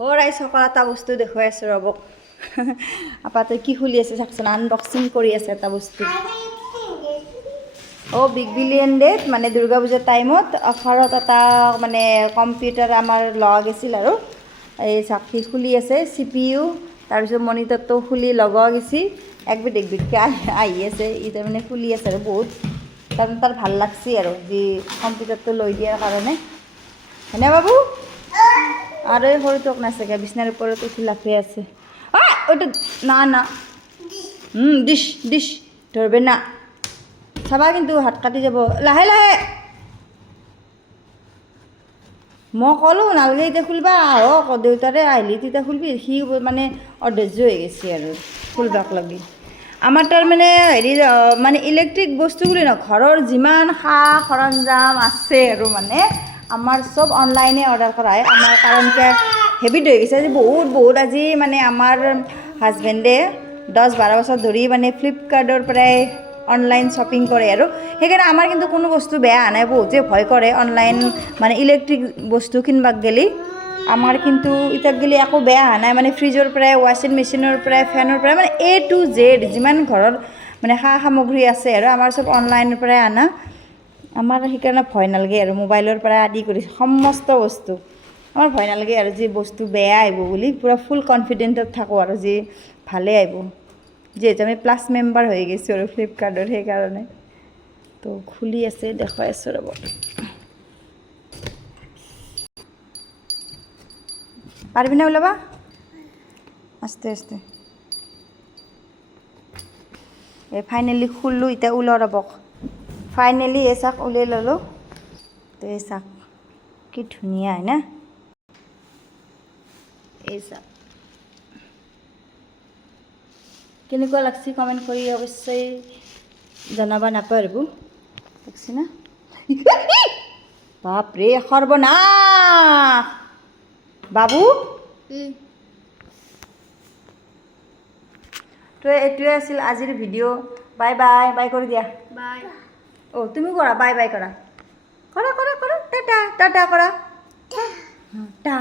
ওৰাই সকাল এটা বস্তু দেখুৱাই আছোঁ ৰ'বক আপাতে কি খুলি আছে চাওকচোন আনবক্সিং কৰি আছে এটা বস্তু বিগ বিলিয়ন ডেত মানে দুৰ্গা পূজাৰ টাইমত অফাৰত এটা মানে কম্পিউটাৰ আমাৰ লোৱা গৈছিল আৰু এই চাকি খুলি আছে CPU তাৰপিছত মনিটৰটো খুলি লগোৱা গৈছে একবিধকে আহি আছে ই তাৰমানে খুলি আছে আৰু বহুত তাৰমানে তাৰ ভাল লাগছে আৰু যি কম্পিউটাৰটো লৈ দিয়াৰ কাৰণে হয়নে বাবু আৰু এই সৰুটোক নাচাগে বিছনাৰ ওপৰত উঠি লাফি আছে ওইটা না না ডিশ ডিশ ধৰবে না চাবা কিন্তু হাত কাটি যাব লাহে লাহে মই ক'লোঁ নালাগে এতিয়া খুলিবা আহক দেউতাৰে আহিলি তেতিয়া খুলবি সি মানে অধৈৰ্য হৈ গৈছে আৰু খুলবাক লাগি আমাৰ তাৰমানে হেৰি মানে ইলেক্ট্ৰিক বস্তু বুলি নহয় ঘৰৰ যিমান সা সৰঞ্জাম আছে আৰু মানে আমাৰ চব অনলাইনে অৰ্ডাৰ কৰা হয় আমাৰ কাৰণ কি হেবিট হৈ গৈছে আজি বহুত আজি মানে আমাৰ হাজবেণ্ডে 10-12 বছৰ ধৰি মানে ফ্লিপকাৰ্টৰ পৰাই অনলাইন শ্বপিং কৰে আৰু সেইকাৰণে আমাৰ কিন্তু কোনো বস্তু বেয়া আনে বহুতে ভয় কৰে অনলাইন মানে ইলেক্ট্ৰিক বস্তু কিনবাক গেলি আমাৰ কিন্তু ইতাক গেলি একো বেয়া অহা নাই মানে ফ্ৰিজৰ পৰাই ৱাশ্বিং মেচিনৰ পৰাই ফেনৰ পৰাই মানে A to Z যিমান ঘৰৰ মানে সা সামগ্ৰী আছে আৰু আমাৰ চব অনলাইনৰ পৰাই আনা আমাৰ সেইকাৰণে ভয় নালাগে আৰু মোবাইলৰ পৰা আদি কৰি সমস্ত বস্তু আমাৰ ভয় নালাগে আৰু যি বস্তু বেয়া আহিব বুলি পুৰা ফুল কনফিডেণ্টত থাকোঁ আৰু যি ভালে আহিব যিহেতু আমি প্লাছ মেম্বাৰ হৈ গৈছোঁ আৰু ফ্লিপকাৰ্টৰ সেইকাৰণে তো খুলি আছে দেখুৱাই আছোঁ ৰ'ব পাৰবি না ওলাবা আস্তে আস্তে এই ফাইনেলি খুললোঁ এতিয়া ওলাও ৰ'বক ফাইনেলি এই চাক উলিয়াই ল'লোঁ তো এই চাক কি ধুনীয়া হয় না এই চাক কেনেকুৱা লাগছে কমেণ্ট কৰি অৱশ্যেই জনাবা নাপাহৰিব দেখছি না বাপৰে সৰ্বনাশ বাবু তো এইটোৱে আছিল আজিৰ ভিডিঅ' বাই বাই বাই কৰি দিয়া বাই তুমি কৰা বাই বাই কৰা কৰা টাটা টাটা কৰা টা